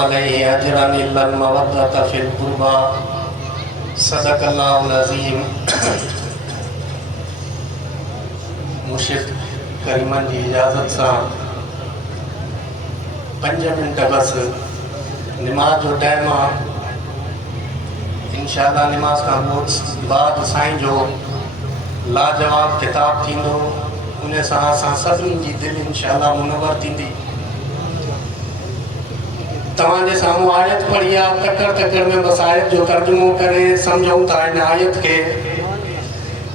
अलैहि अजरन इल्लल मवद्दत फिल कुर्बा। सदक़ल्लाहुल अज़ीम। मुर्शिद करीमन की इजाज़त से 5 मिनट बस नमाज जो टाइम आहे। इंशाअल्लाह नमाज का बाद साईं जो लाजवाब किताब थींदो, उन सां असां सभिनी जी दिलि इंशाअल्लाह मुनवर थींदी। तव्हांजे साम्हूं आयत पढ़ी आहे, तकड़ में बस आयत जो तर्जुमो करे सम्झूं था। इन आयत के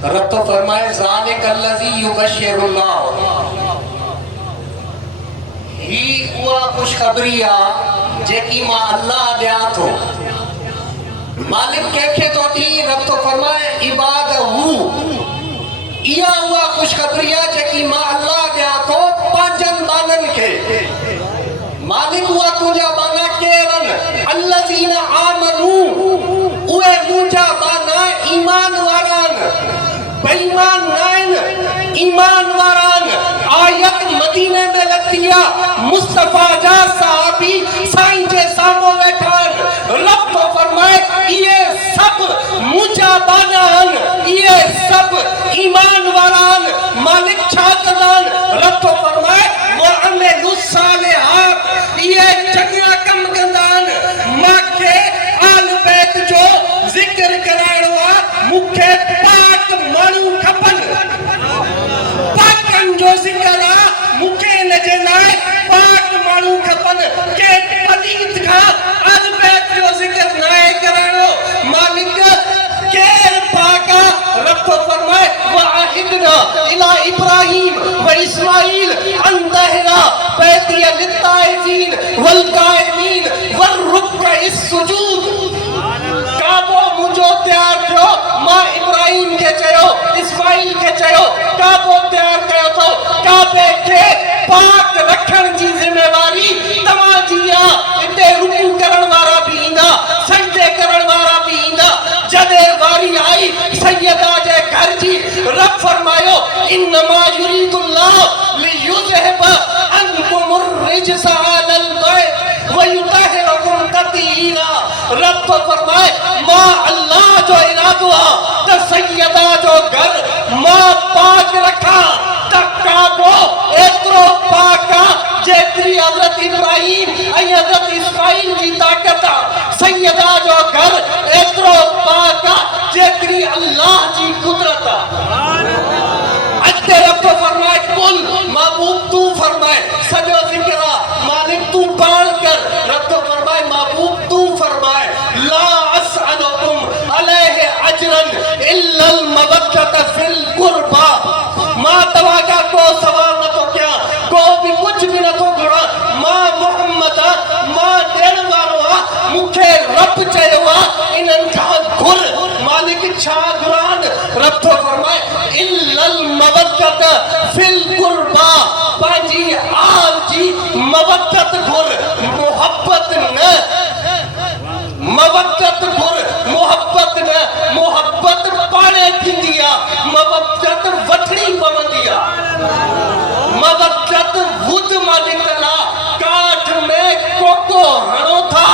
रब तो फरमाए ज़ालिकल्लज़ी युबश्शिरुल्लाह, ही उहा खुशखबरी आहे जेकी मां अल्लाह ॾियां थो। मालिक कंहिंखे थो ॾी, रब तो फरमाए इबादहू, इहा उहा खुशखबरी आहे जेकी मां अल्लाह ॾियां थो पंहिंजनि बाननि खे। मालिक उहा तुंहिंजा बाना केरनि, अल्लज़ीना आमनू, उहे मुंहिंजा बाना ईमान वारा आहिनि, बेईमान न आहिनि, ईमान वारा आहिनि। आयत मदीने में लॻी आहे, मुस्तफ़ा जा सहाबी साईं जे साम्हूं वेठा आहिनि। रब तो फरमाए इहे सभु मुंहिंजा बाना आहिनि, इहे सभु ईमान वारा आहिनि। मालिक छा कंदा आहिनि? रब तो फरमाए वअमिलु सालिहात, इहे चङा कम कंदा आहिनि। मूंखे आल बैत जो ज़िक्र कराइणो आहे, मूंखे पाक माण्हू खपनि। पाकनि जो ज़िक्र आहे, मूंखे इन जे लाइ पाक माण्हू खपनि। के पलीत खां आल बैत जो ज़िक्र न आहे कराइणो। मालिक केर पाक आहे? रब तो फरमाए वअहिदना इला इब्राहीम व इस्माईल अन तहरा बैतिया लित्ताइफीन वल काइमीन वर रुक्अस सुजूद। काबो मुंहिंजो तयार थियो, मां इब्राहीम खे चयो, इस्माईल खे चयो, काबो तयार कयो थो। काबे खे पाक रखण जी ज़िम्मेवारी तव्हांजी आहे। हिते रुकू करण वारा बि ईंदा, सजदे करण वारा बि ईंदा। जॾहिं वारी आई सैयदा जे घर जी, रब फरमायो इन्नमा युरीदुल्लाह लियुज़हिब अन्कुमुर रिज्सा अलल बैत व युतहिरकुम तत्हीरा। रब तो फरमाए मां अल्लाह जो इरादो आहे त सैयदा जो घर मां पाक रखा, त काबो एतिरो पाक आहे जेतिरी हज़रत इब्राहीम ऐं हज़रत इस्माईल जी ताक़त आहे। सैयदा जो घर एतिरो पाक आहे जेतिरी अल्लाह जी कुदरत आहे। अॻिते रब तो फरमाए कुल महबूब तू फरमाए, सॼो ज़िक्र आहे मालिक तू पाण कर। रब तो फरमाए महबूब तू फरमाए ला असअलुकुम अलैहि अजरन इल्लल मवद्दत फिल कुर्बा। मां तव्हां खां को सवाल नथो कयां, को बि कुझु बि नथो घुरां। मां मुहम्मद आहियां, मां ॾियण वारो आहियां। मूंखे रब चयो आहे इन्हनि खां घुर। मालिक छा घुरान? रब तो फरमाए इल्लल मवद्दत फिल कुर्बा, पंहिंजी आल जी मवद्दत घुर, मोहब्बत न। मवद्दत घुर, मोहब्बत न। मोहब्बत पाणे थींदी आहे, मवद्दत वठणी पवंदी आहे। मवद्दत वुद मां निकतल आहे। काठ में कोको हणो था,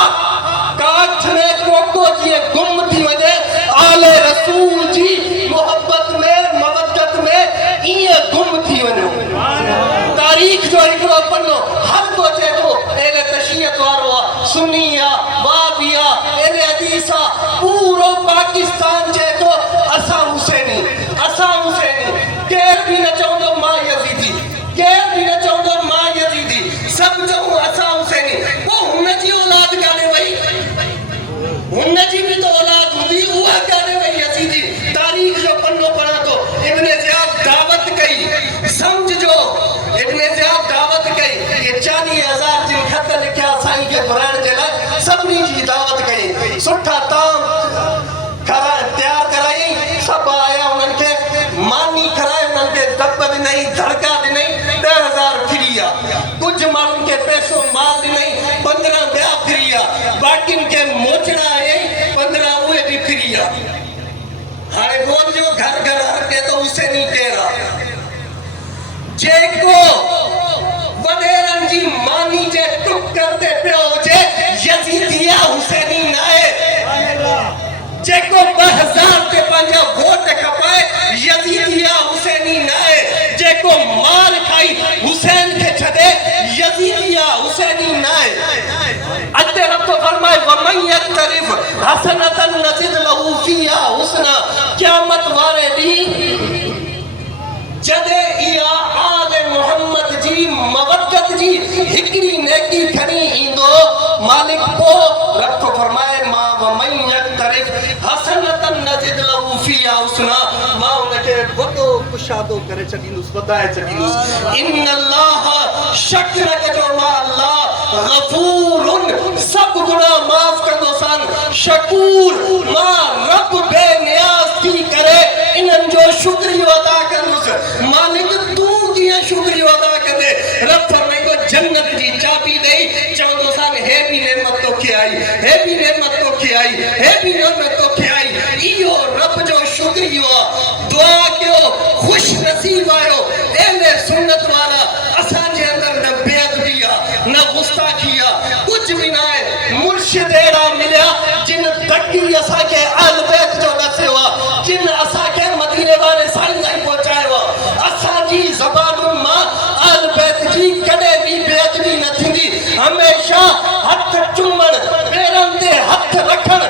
काठ में कोको जीअं गुम थी वञे, आले रसूल जी मोहब्बत में मवद्दत में ईअं गुम थी वञो। तारीख़ जो हिकिड़ो पन्नो हर को चए थो एले तशरीयत वारो आहे, सुन्नी आहे, वाबी आहे, एले हदीस आहे। पूरो पाकिस्तान चए थो असां हुसैनी, असां हुसैनी। केर बि न चवंदो मां यज़ीदी, केर बि न चवंदो मां यज़ीदी, सभु चऊं असां हुसैनी। पोइ हुनजी औलाद काॾे वई? हुनजी बि त औलाद हूंदी, उहा काॾे वई यज़ीदी? तारीख़ जो पन्नो पढ़ा थो, इब्न ज़ियाद दावत कई, सम्झो इब्न ज़ियाद दावत कई कि 40,000 जिन ख़त लिखिया साईं खे घुराइण जे लाइ, सभिनी जी दावत कई। सुठा ताम तयार कराई, सभु आया, उन्हनि खे मानी कराए, उन्हनि खे दब ॾिनई, धड़का ॾिनई। 10,000 फ्री आहे। कुझु माण्हुनि खे पैसो माल ॾिनई, 15 ॿिया फ्री आहे। बाक़ियुनि खे मोचड़ा आयई, 15 उहे बि फ्री आहे। हाणे ॻोल्हियो घर घर हर के तो हुसैनी केरु आहे? जेको वॾेरनि जी मानी जे टुकर ते पियो हुजे, 2000 ते पंहिंजा वोट खपाए यजीदिया हुसैनी न आहे जेको मार खाई हुसैन खे छॾे यजीदिया हुसैनी न आहे अते रब्बु फरमाए वमन यतरिफ हसनतन नज़िद लहू फीहा हुस्ना क़यामत वारे ॾींहुं जदे इया आले मोहम्मद जी मवक्कत जी हिकड़ी नेकी खणी इंदो मालिक को रब्बु फरमाए मा वमन यतरिफ हसनतन नज़िद लहू फीहा हुस्ना मां उनके वॾो कुशादो करे छॾींदुसि वधाए छॾींदुसि इन्नल्लाह शक्र कजो मां अल्लाह गफूरुन सब गुनाह माफ कंदो सन शकूर मां रब बेनियाज थी करे इन्हनि जो शुक्रियो अदा कंदुसि मालिक तूं कीअं शुक्रियो अदा कंदे रब फरमाईंदो जन्नत जी चाबी ॾेई चवंदो सन हे बि नेमत तोखे आई हे बि नेमत तोखे आई हे बि नेमत तोखे आई इहो रब जो शुक्रियो आहे दुआ कयो ख़ुश नसीब आयो एले सुन्नत वारा असांजे अंदरि न बेअदबी आहे न गुस्ताखी आहे कुझु बि न आहे मुर्शिद अहिड़ा मिलिया जिन तकी असांखे अहल बैत जो दसियो आहे जिन असांखे मदीने वारे साईं ताईं पहुचायो आहे असांजी ज़बानुनि मां अहल बैत जी कॾहिं बि बेअदबी न थींदी हमेशा हथ चुमण पेरनि ते हथ रखण